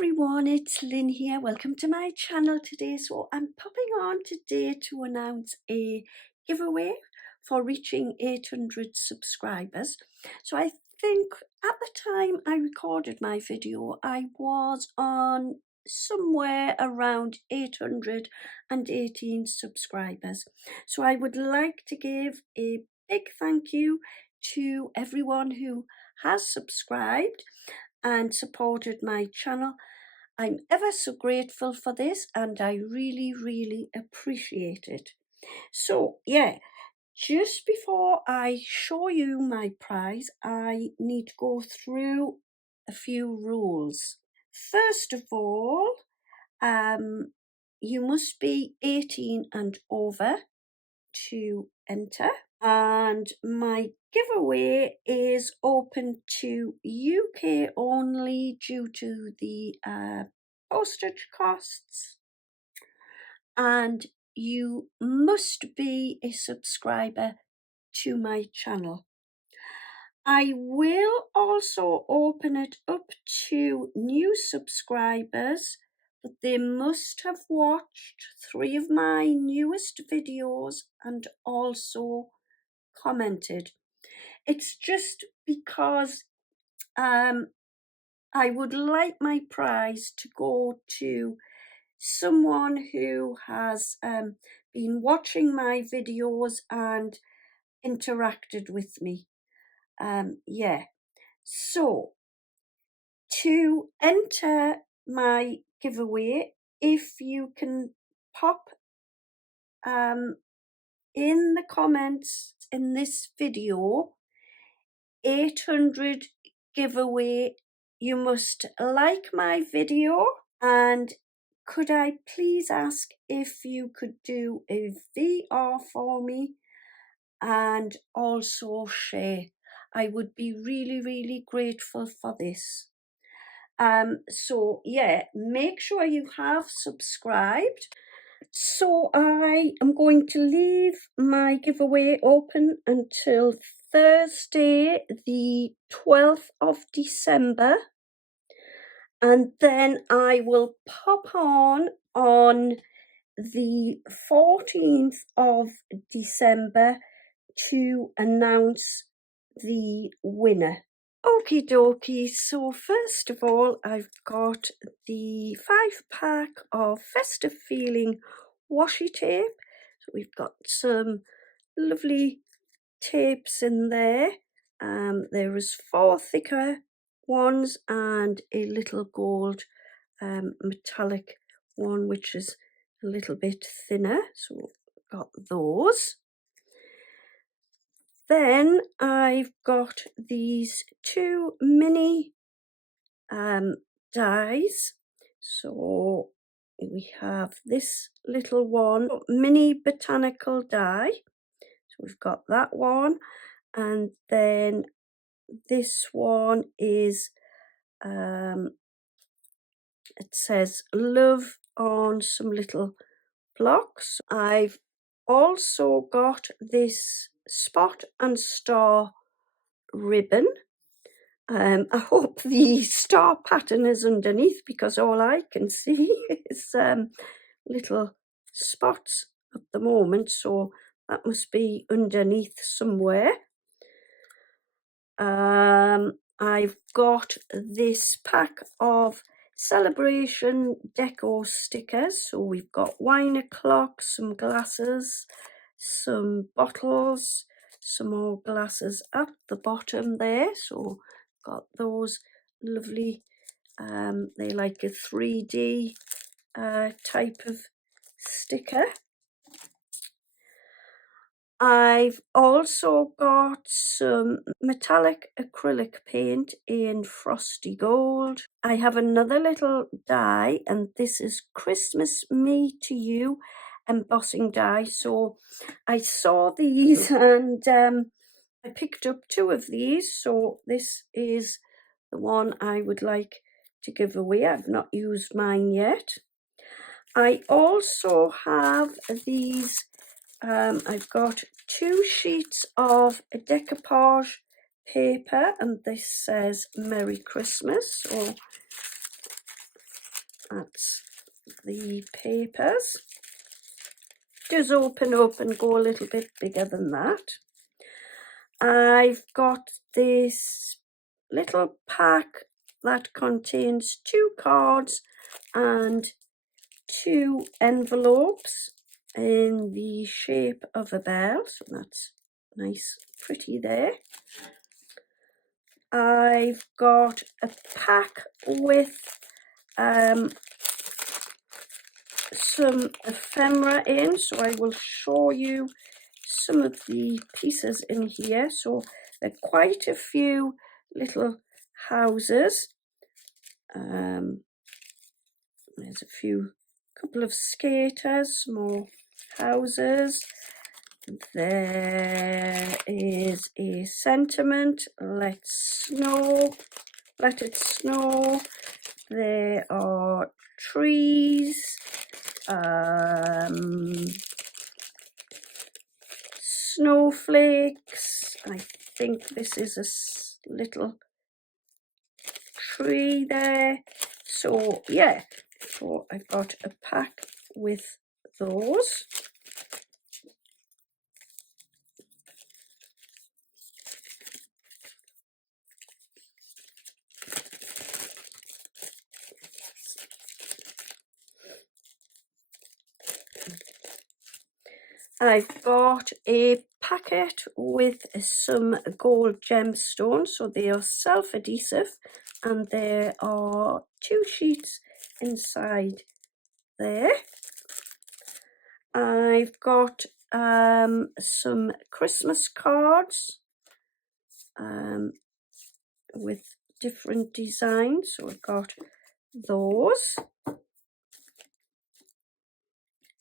everyone, it's Lynn here. Welcome to my channel today. So I'm popping on today to announce a giveaway for reaching 800 subscribers. So I think at the time I recorded my video, I was on somewhere around 818 subscribers. So I would like to give a big thank you to everyone who has subscribed and supported my channel. I'm ever so grateful for this and I really appreciate it. So yeah, just before I show you my prize, I need to go through a few rules. First of all, you must be 18 and over to enter, and my giveaway is open to UK only due to the postage costs, and you must be a subscriber to my channel. I will also open it up to new subscribers, but they must have watched 3 of my newest videos and also commented. It's just because I would like my prize to go to someone who has been watching my videos and interacted with me. Yeah, so to enter my giveaway, if you can pop in the comments in this video 800 giveaway, you must like my video, and could I please ask if you could do a VR for me and also share. I would be really grateful for this. So yeah, make sure you have subscribed. So I am going to leave my giveaway open until Thursday the 12th of December, and then I will pop on the 14th of December to announce the winner. Okie dokie, so first of all I've got the 5-pack of Festive Feeling washi tape. So we've got some lovely tapes in there. There is 4 thicker ones and a little gold metallic one which is a little bit thinner, so got those. Then I've got these 2 mini dies. So we have this little one, mini botanical die. So we've got that one, and then this one is it says love on some little blocks. I've also got this spot and star ribbon. I hope the star pattern is underneath because all I can see is little spots at the moment, so that must be underneath somewhere. I've got this pack of celebration deco stickers. So we've got wine o'clock, some glasses, some bottles, some more glasses at the bottom there. So got those lovely, they're like a 3D type of sticker. I've also got some metallic acrylic paint in frosty gold. I have another little die, and this is Christmas Me to You embossing die. So I saw these and I picked up 2 of these. So this is the one I would like to give away. I've not used mine yet. I also have these. I've got 2 sheets of decoupage paper, and this says Merry Christmas. So That's the papers. It does open up and go a little bit bigger than that. I've got this little pack that contains 2 cards and 2 envelopes in the shape of a bell, so that's nice, pretty there. I've got a pack with some ephemera in, so I will show you some of the pieces in here. So there are quite a few little houses. There's a couple of skaters, more houses. There is a sentiment, let it snow. There are trees, snowflakes. I think this is a little tree there. So yeah, so I've got a pack with those. I've got a packet with some gold gemstones, so they are self-adhesive, and there are 2 sheets inside there. I've got some Christmas cards with different designs, so I've got those.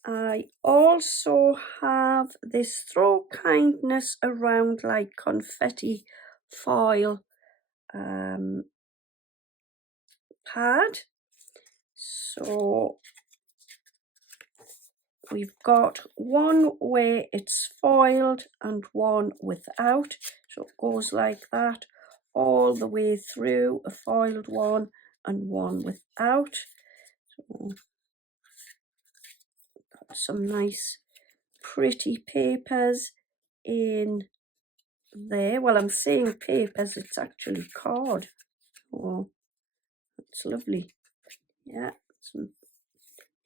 I also have this throw kindness around like confetti foil pad. So we've got one where it's foiled and one without. So it goes like that all the way through, a foiled one and one without. So got some nice pretty papers in there. Well, I'm saying papers, it's actually card. Oh, that's lovely. Yeah,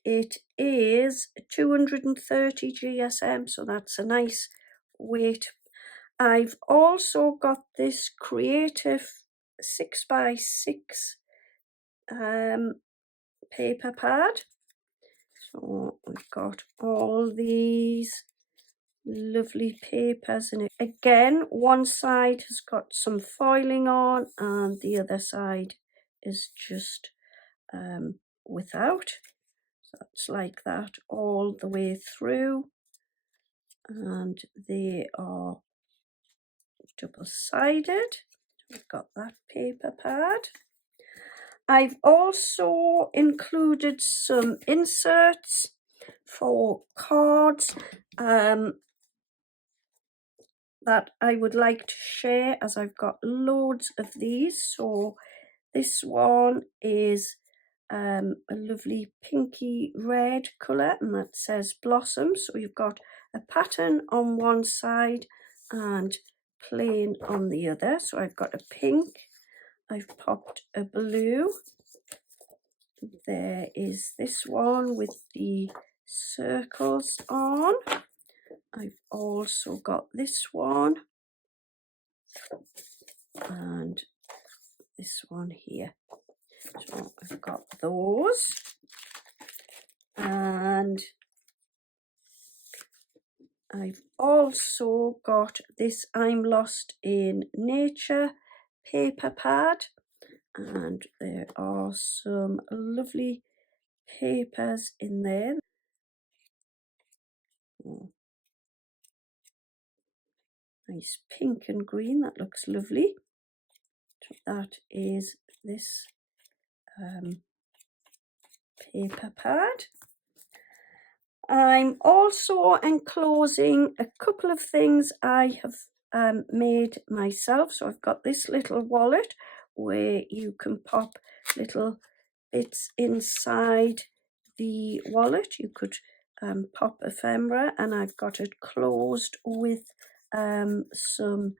it is 230 GSM, so that's a nice weight. I've also got this creative 6x6 paper pad. So we've got all these lovely papers in it. Again, one side has got some foiling on and the other side is just without. So it's like that all the way through, and they are double-sided. We've got that paper pad. I've also included some inserts for cards that I would like to share, as I've got loads of these. So this one is a lovely pinky red colour, and that says blossom. So you've got a pattern on one side and plain on the other. So I've got a pink, I've popped a blue. There is this one with the circles on. I've also got this one and this one here. So I've got those, and I've also got this I'm Lost in Nature paper pad, and there are some lovely papers in there. Oh, nice pink and green, that looks lovely. So that is this paper pad. I'm also enclosing a couple of things I have made myself. So I've got this little wallet where you can pop little it's inside the wallet. You could pop ephemera, and I've got it closed with some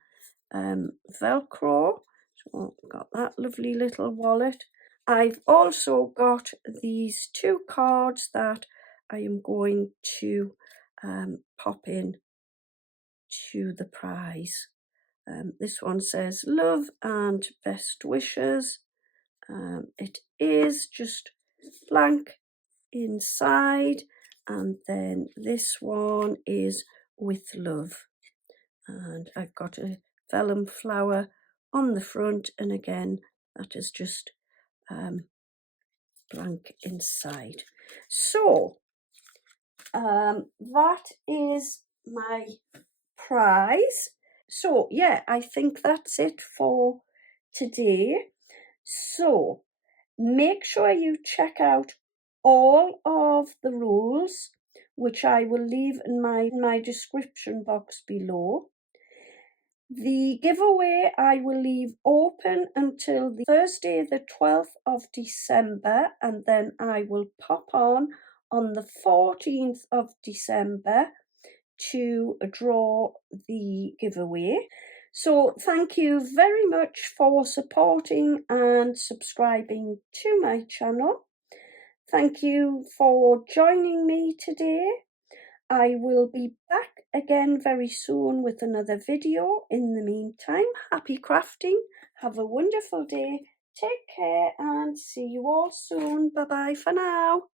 Velcro. So I've got that lovely little wallet. I've also got these 2 cards that I am going to pop in to the prize. This one says love and best wishes. It is just blank inside, and then this one is with love, and I've got a vellum flower on the front, and again that is just blank inside. So that is my prize. So yeah, I think that's it for today. So make sure you check out all of the rules, which I will leave in my description box below. The giveaway I will leave open until the Thursday the 12th of December, and then I will pop on the 14th of December to draw the giveaway. So thank you very much for supporting and subscribing to my channel. Thank you for joining me today. I will be back again very soon with another video. In the meantime, happy crafting. Have a wonderful day. Take care and see you all soon. Bye bye for now.